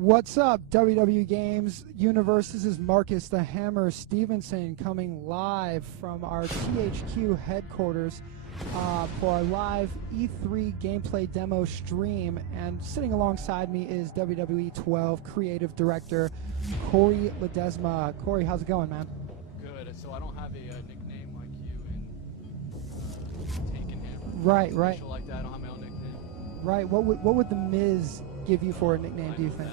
What's up, WWE Games Universe? This is Marcus the Hammer Stevenson coming live from our THQ headquarters for our live E3 gameplay demo stream. And sitting alongside me is WWE 12 Creative Director Corey Ledesma. Corey, how's it going, man? Good. So I don't have a nickname like you in Taken Hammer. Right, right. Like that. I don't have my own nickname. Right. What would the Miz give you for a nickname, do you think?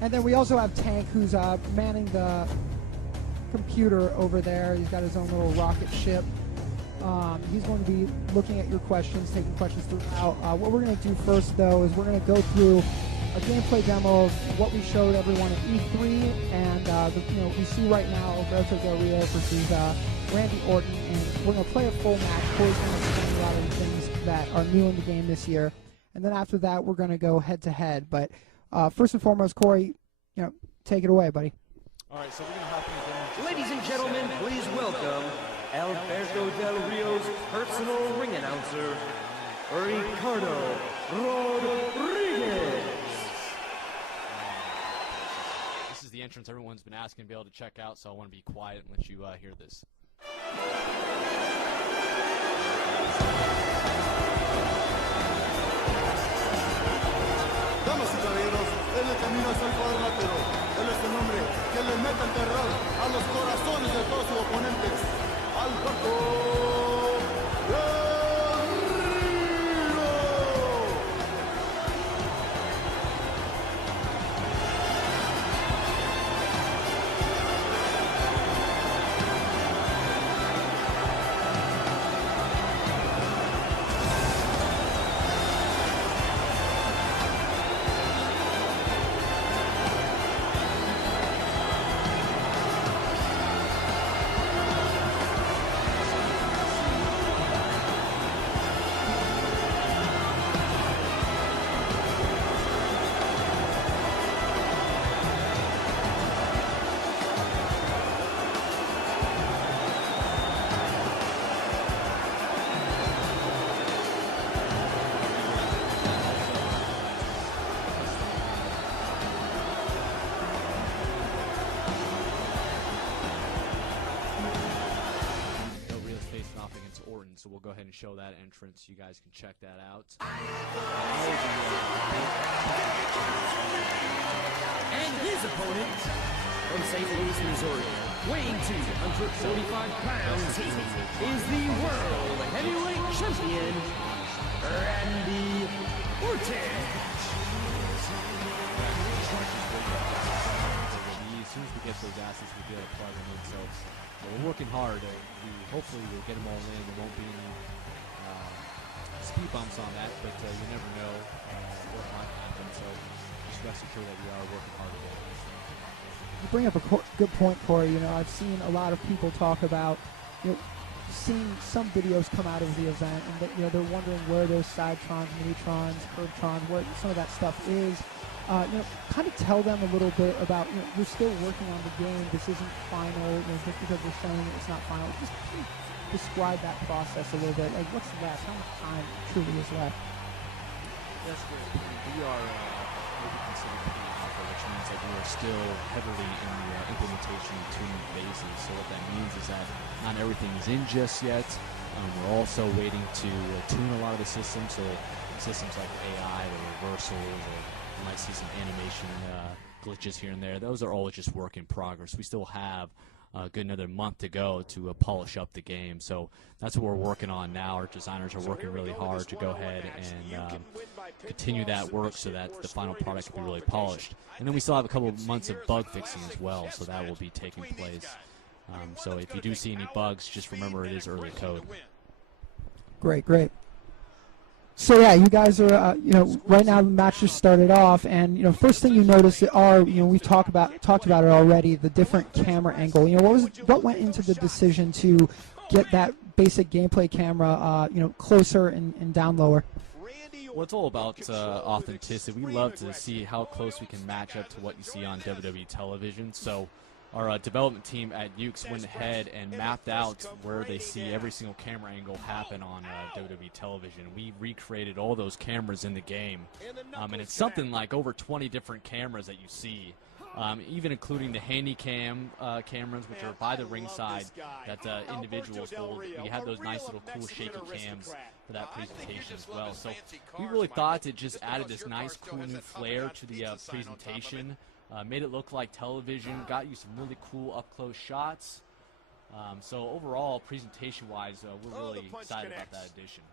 And then we also have Tank, who's manning the computer over there. He's got his own little rocket ship. He's going to be looking at your questions, taking questions throughout. What we're going to do first, though, is we're going to go through a gameplay demo of what we showed everyone at E3, and we see right now Alberto Del Rio versus Randy Orton, and we're going to play a full match. Corey's going to explain a lot of the things that are new in the game this year, and then after that, we're going to go head-to-head. But first and foremost, Corey, take it away, buddy. All right, so we're going to hop in. Ladies and gentlemen, please welcome Alberto Del Rio's personal ring announcer, Ricardo Rodriguez. This is the entrance everyone's been asking to be able to check out, so I want to be quiet and let you hear this. Damas y caballeros, en el camino hacia el cuadrilátero. Él es el hombre que le mete el terror a los corazones de todos sus oponentes. Alberto Del Rio. Orton, so we'll go ahead and show that entrance. You guys can check that out. And his opponent, from St. Louis, Missouri, weighing 245 pounds, is the World Heavyweight Champion, Randy Orton. As soon as we get those assets, we get a plug them in. So we're working hard. Hopefully we'll get them all in. There won't be any speed bumps on that, but you never know what might happen. So just rest assured that we are working hard again. You bring up a good point, Corey. I've seen a lot of people talk about seeing some videos come out of the event, and they're wondering where those Sidetrons, Minitrons, Curbtrons, where some of that stuff is. Kind of tell them a little bit about, you're still working on the game. This isn't final, just because we're showing it, it's not final. Just describe that process a little bit. Like, what's left? How much time truly is left? That's great. We are what we consider pre-alpha, which means that we are still heavily in the implementation and tuning phases. So what that means is that not everything is in just yet. We're also waiting to tune a lot of the systems. So systems like AI or reversals, or you might see some animation glitches here and there. Those are all just work in progress. We still have a good another month to go to polish up the game. So that's what we're working on now. Our designers are working really hard to go ahead and continue that work so that the final product can be really polished. And then we still have a couple of months of bug fixing as well, so that will be taking place. So if you do see any bugs, just remember it is early code. Great, great. So yeah, you guys are, right now the match just started off, and first thing you notice are, we've talked about it already, the different camera angle. What went into the decision to get that basic gameplay camera, closer and down lower? Well, it's all about authenticity. We love to see how close we can match up to what you see on WWE television. So our development team at Ukes went ahead and mapped out where they see every single camera angle happen on WWE television. We recreated all those cameras in the game, and it's something like over 20 different cameras that you see, even including the handy cam cameras, which are by the ringside that individuals hold. We had those nice little cool shaky cams for that presentation as well. So we really thought it just added this nice cool new flair to the presentation. Made it look like television, got you some really cool up-close shots. So overall, presentation-wise, we're really excited about that addition.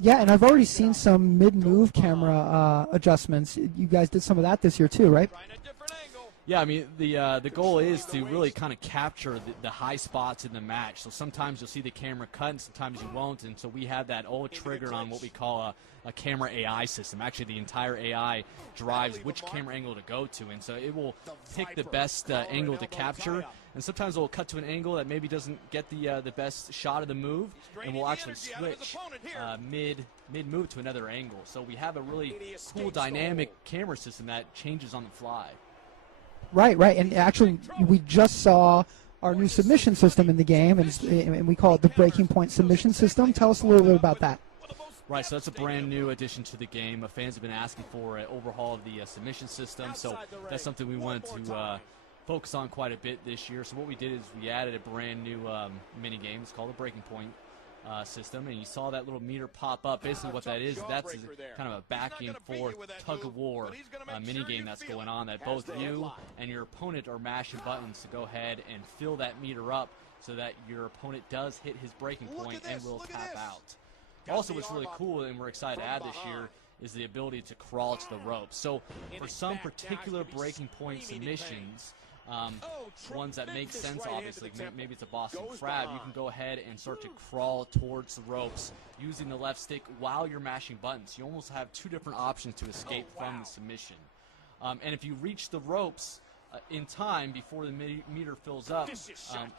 Yeah, and I've already seen some mid-move camera adjustments. You guys did some of that this year too, right? Yeah, I mean, the goal is to really kind of capture the high spots in the match. So sometimes you'll see the camera cut and sometimes you won't. And so we have that all triggered on what we call a camera AI system. Actually, the entire AI drives which camera angle to go to. And so it will pick the best angle to capture. And sometimes it will cut to an angle that maybe doesn't get the best shot of the move. And we'll actually switch mid-move to another angle. So we have a really cool dynamic camera system that changes on the fly. Right, and actually we just saw our new submission system in the game, and we call it the Breaking Point submission system. Tell us a little bit about that. Right, so that's a brand new addition to the game. Fans have been asking for an overhaul of the submission system, so that's something we wanted to focus on quite a bit this year. So what we did is we added a brand new mini game. It's called the Breaking Point system, and you saw that little meter pop up. Basically what that is, that's kind of a back and forth tug-of-war mini game that's going on, that both you and your opponent are mashing buttons to go ahead and fill that meter up so that your opponent does hit his breaking point and will tap out. Also, what's really cool and we're excited to add this year is the ability to crawl to the ropes. So for some particular breaking point submissions, ones that make sense, obviously, maybe it's a Boston Crab, you can go ahead and start to crawl towards the ropes using the left stick while you're mashing buttons. You almost have two different options to escape from the submission. And if you reach the ropes in time before the meter fills up,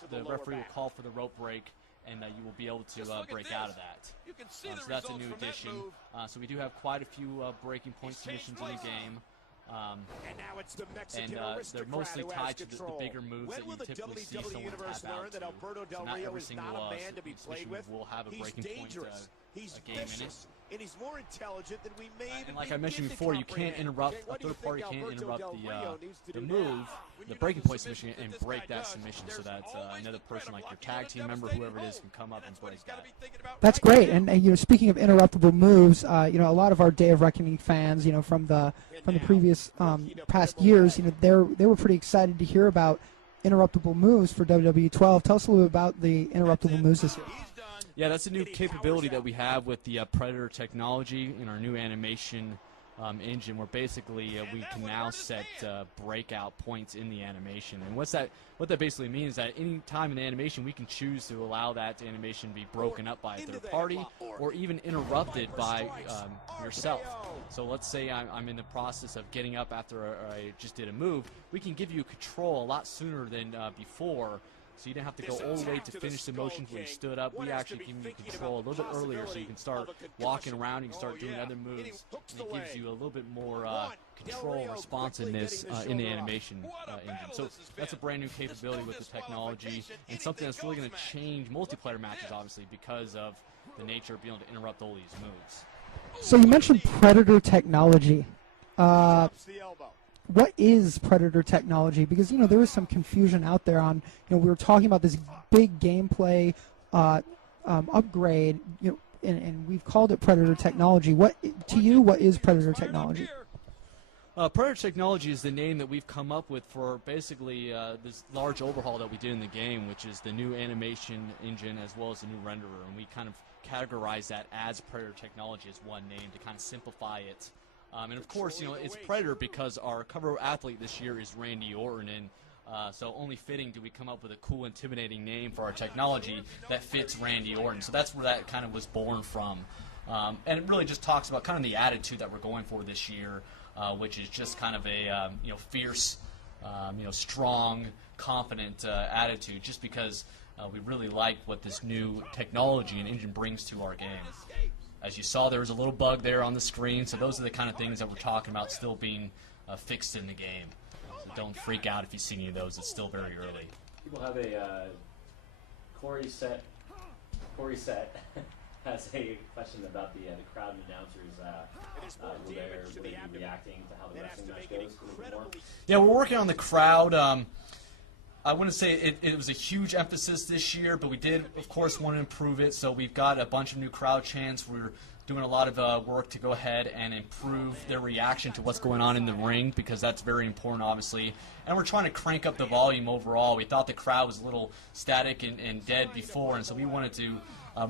the referee will call for the rope break, and you will be able to break out of that. So that's a new addition. So we do have quite a few breaking point submissions in the game. And they're mostly tied to the bigger moves that you typically see someone tap out to. So not every single submission will have a breaking point game in it. And he's more intelligent than we and like I mentioned before, you can't interrupt, a third party can't interrupt the move, the breaking point submission, and break that submission so that another person like your tag team member, whoever it is, can come up and break that. That's great. And speaking of interruptible moves, a lot of our Day of Reckoning fans, from the previous past years, they were pretty excited to hear about interruptible moves for WWE 12. Tell us a little bit about the interruptible moves this year. Yeah, that's a new capability that we have with the Predator technology in our new animation engine, where basically we can now set breakout points in the animation. And what that basically means is that any time in the animation we can choose to allow that animation to be broken up by a third party or even interrupted by yourself. So let's say I'm in the process of getting up after I just did a move. We can give you control a lot sooner than before. So you didn't have to go all the way to finish the motions when you stood up. We actually give you control a little bit earlier so you can start walking around, you can start doing other moves, and it gives you a little bit more control and responsiveness in the animation engine. So that's a brand new capability with the technology, and something that's really going to change multiplayer matches, obviously, because of the nature of being able to interrupt all these moves. So you mentioned Predator technology. What is Predator technology? Because there was some confusion out there on we were talking about this big gameplay upgrade, and we've called it Predator technology. What is Predator technology? Predator technology is the name that we've come up with for basically this large overhaul that we did in the game, which is the new animation engine as well as the new renderer, and we kind of categorize that as Predator technology as one name to kind of simplify it. And of course, it's Predator because our cover athlete this year is Randy Orton, and so only fitting do we come up with a cool, intimidating name for our technology that fits Randy Orton. So that's where that kind of was born from. And it really just talks about kind of the attitude that we're going for this year, which is just kind of a fierce, strong, confident attitude, just because we really like what this new technology and engine brings to our game. As you saw, there was a little bug there on the screen, so those are the kind of things that we're talking about still being fixed in the game. don't freak out if you see any of those. It's still very early. People have a Corey Set has a question about the crowd and announcers. Will they be reacting to how the wrestling match goes a little bit more? Yeah, we're working on the crowd. I wouldn't say it was a huge emphasis this year, but we did, of course, want to improve it. So we've got a bunch of new crowd chants. We're doing a lot of work to go ahead and improve their reaction to what's going on in the ring, because that's very important, obviously. And we're trying to crank up the volume overall. We thought the crowd was a little static and dead before, and so we wanted to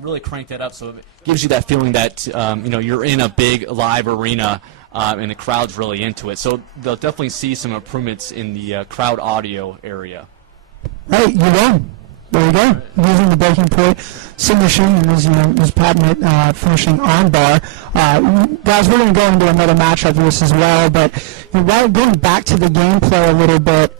really crank that up so it gives you that feeling that you're in a big live arena and the crowd's really into it. So they'll definitely see some improvements in the crowd audio area. Right, you won. There you go. Using the breaking point submission and his patented finishing armbar. Guys, we're going to go into another match after this as well, but going back to the gameplay a little bit,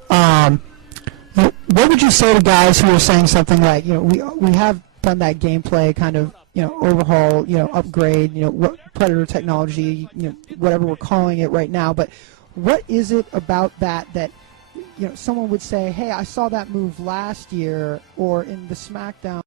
what would you say to guys who are saying something like, we have done that gameplay kind of, overhaul, upgrade, Predator technology, whatever we're calling it right now, but what is it about that someone would say, hey, I saw that move last year or in the SmackDown